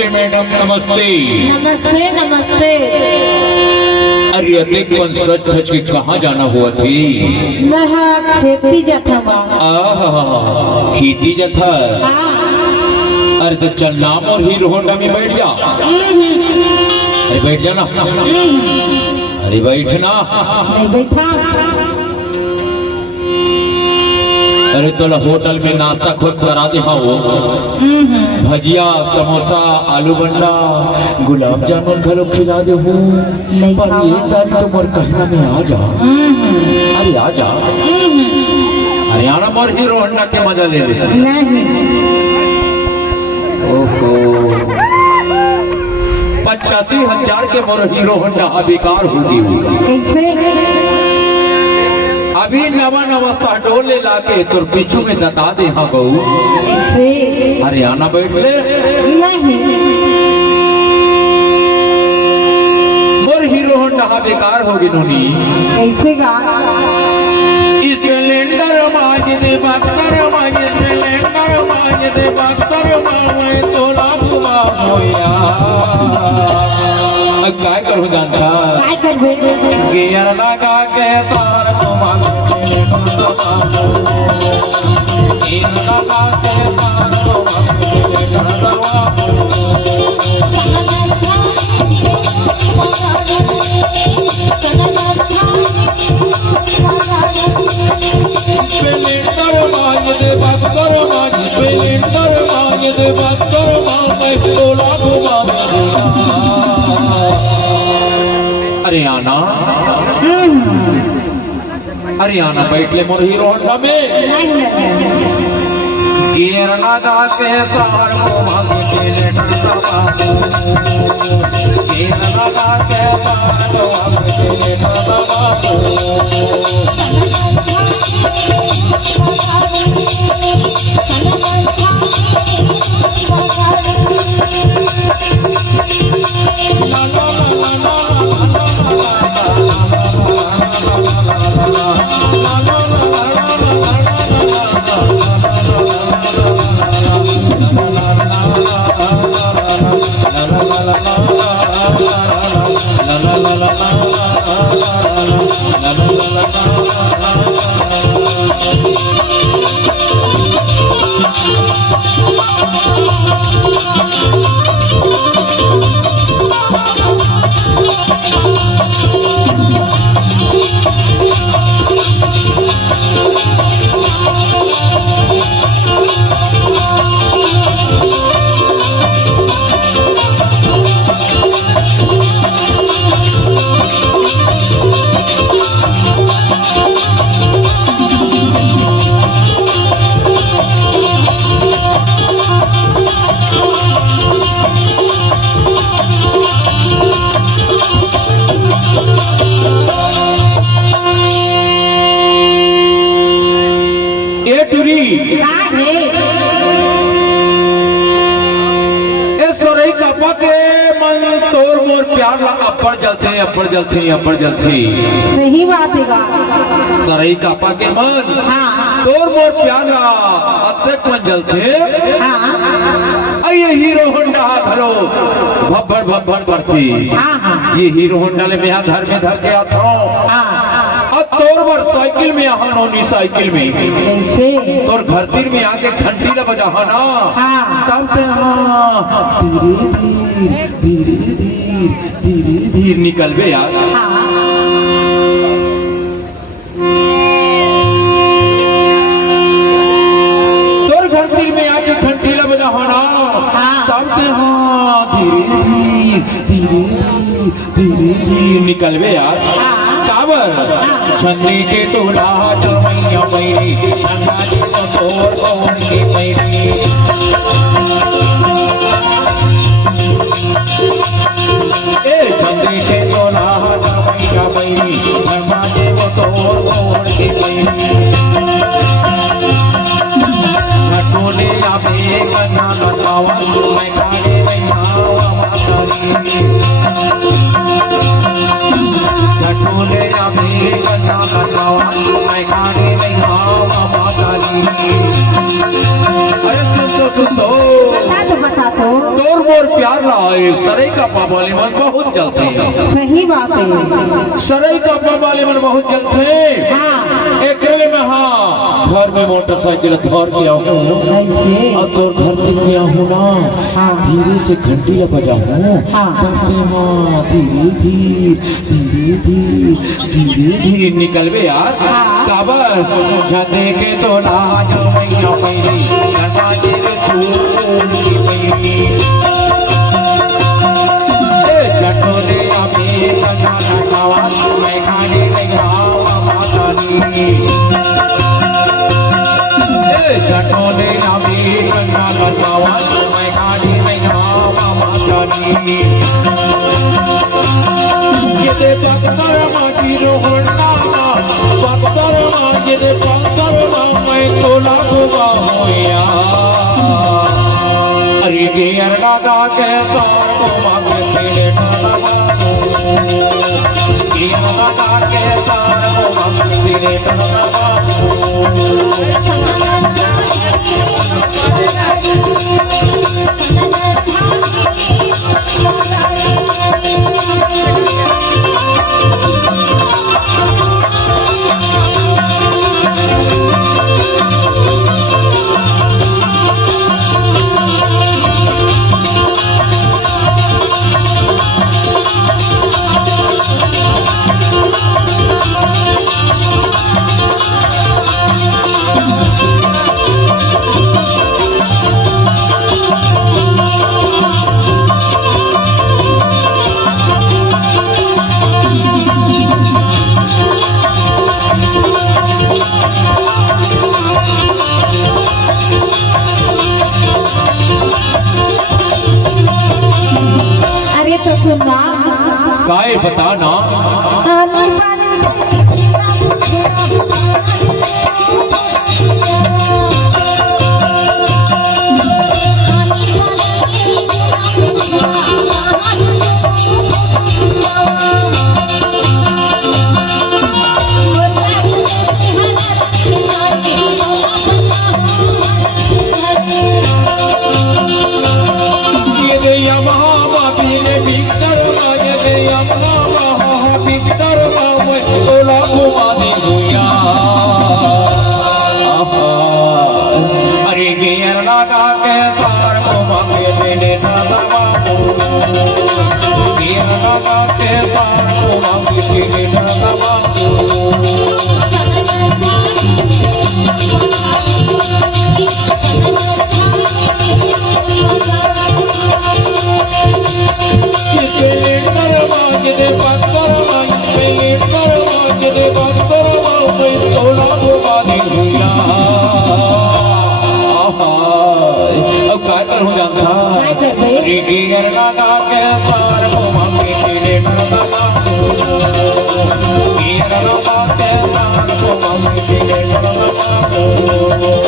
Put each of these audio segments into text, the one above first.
नमस्ते मैडम, नमस्ते। नमस्ते नमस्ते। अरे अतिक कौन सच सच के कहाँ जाना हुआ थी? मैं खेती जथा खेती जथा। अरे तो चल नाम और हीरो होंडा में बैठ जा। अरे बैठ जाना। अरे बैठना। नहीं बैठा। अरे तो होटल में नाश्ता खुद करा दे। हाँ वो भजिया, समोसा, आलू बंडा, गुलाब जामुन घरों खिला दे हूँ। पर एक बार तो मोर कहना में आ जा। अरे आ जा। अरे आना मोर हीरो होंडा के मजा ले ले। नहीं। ओहो 85,000 के मोर हीरो होंडा बेकार हो गई। कैसे? अभी नवा नवा साडोले लाके तुर पीछू में दता दे। हाँ बहू कैसे? अरे आना बैठ ले। नहीं। मोर हीरो होंडा बेकार हो गई नोनी। कैसे गा? स्प्लेंडर मांग दे बख्तर, मांग स्प्लेंडर मांग दे बख्तर, मावे तोला घुमा होया। काय करूं जानता? काय करबे? गियर लगा के तार घुमा, गियर लगा के तार घुमा, स्प्लेंडर मांग दे बख्तर, मांग स्प्लेंडर मांग दे बख्तर, मावे तोला घुमा। अरे आना। अरे आना बैठ ले मोर हीरो होंडा में। गियर लगा के तार घुमा, स्प्लेंडर दबा, गियर लगा के तार घुमा, स्प्लेंडर दबा। अपर जलते अपर जलते अपर जलते। सही बात है। सरई कापा के मन। हाँ। तोर मोर प्यारा अतक मन जलते। हाँ। ये हीरो होंडा धरो भब्बर भब्बर करती। हाँ। ये हीरो होंडा ले मैं घर में धर के आता हूँ। हाँ। तोर बर साइकिल में आहा नोनी साइकिल में। कैसे? तोर घरतीर में आके घंटी ल बजा ना। हाँ। तब ते हाँ धीरे धीरे धीरे धीरे धीरे निकल बे यार। हाँ। तोर घरतीर में आके घंटी ल बजा ना। हाँ। तब ते हाँ धीरे धीरे धीरे धीरे धीरे निकल बे यार। काबर छन्नी के दूल्हा जो मैया मैरी, अन्ना जी तो तोर कौन की मैरी। छन्नी के दूल्हा जो मैया मैरी, अन्ना जी तो तोर कौन की मैरी। छठोने आवे कन्ना लगावा, मैं काले में आवा मातारी। छठोने आवे कन्ना लगावा, मैं काले में आवा मातारी। अरे सुनो यार लाए सरई का वाले मन बहुत जलते हैं। सही बात है। सरई का वाले मन बहुत जलते हैं। हाँ अकेले में हाँ घर में मोटरसाइकिल धर के आऊँ ऐसे और तो घर दिन में आऊँ ना हाँ धीरे से घंटी ला बजाऊँ हाँ धीरे धीरे निकलवे यार काबर जाते के तो नाच मैया मैरी नाचे के तू मैरी ए जटोले अभी कना नटावा मैं खाने लगा मातानी ए जटोले अभी कना नटावा मैं खाने लगा मातानी ये दे पत्थर माटी रोहना पत्थर माटी दे पत्थर मैं तोला घुमा होया अरे गियर लगा के तार घुमा के तेरे लगा गियर लगा के तार घुमा के तेरे लगा तो सुनना काय बताना अरे गियर लगा के तार घुमा के तेरे लगा गियर लगा के तार घुमा के तेरे लगा अब काय कर हो जाता गियर लगा के तार घुमा के तेरे लगा गियर लगा के तार घुमा के तेरे लगा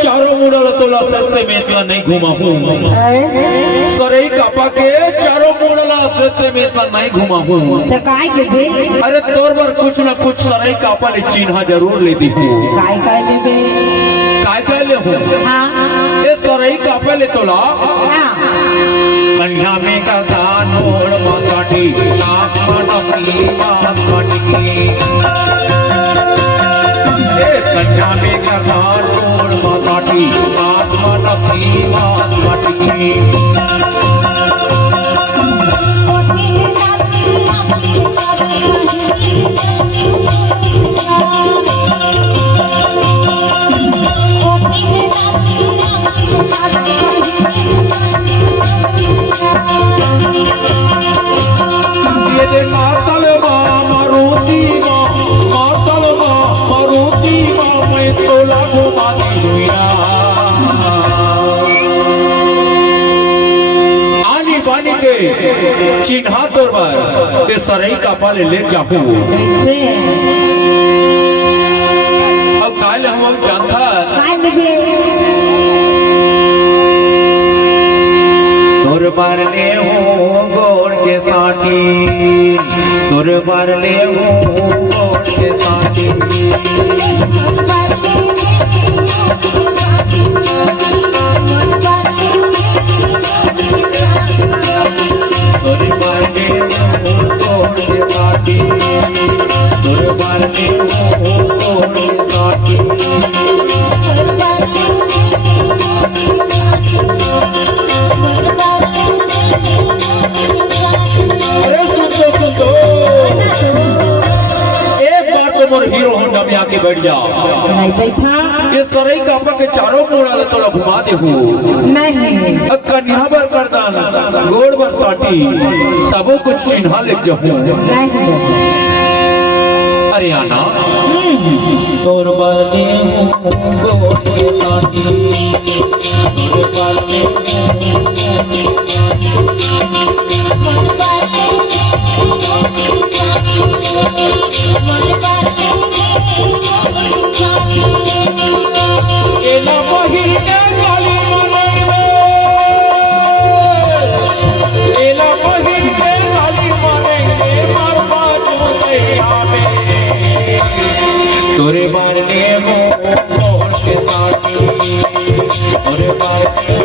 सत्य में इतना नहीं घुमा हूँ सरई कापा के चारों मोड़ला सत्य में इतना नहीं घुमा हूँ तो काय के बे अरे तोर पर कुछ ना कुछ सरई कापा ले चिन्ह जरूर ले दी काय काय ले बे काय ले हूँ हाँ ये सरई कापा ले तोला हाँ कन्या में का दान मोड़ माटी नाक मनपली माटी कन्या में का दान मोड़ माटी नाक मनपली माटी Thank you. चिन्हा तोर बार ते सरई का पाले ले जाहू कैसे अब काल हम जानता काय लेबे तोर मारने हो गोड़ के साटी तोर मारने हो गोड़ के साटी तोर मारने हो गोड़ के साटी तोर मारने हो गोड़ के साटी अरे सुन तो एक बार तो मोर हीरो होंडा में आके बैठ जा नहीं बैठा ये सरई कापा के चारों मोड़ आले तोला घुमा दे हूँ नहीं अब कन्या बर कर दान गोड़ बर साटी सबो कुछ चिन्हा लिख जाऊँ नहीं अरे आना तोर बरने हूँ गोड़ के साटी तोर बरने एला महीने काली मनाइबे एला महीने काली मनाइबे मार बाजू से आवे तोरे बारने हो गोड़ के साटी तोरे बारने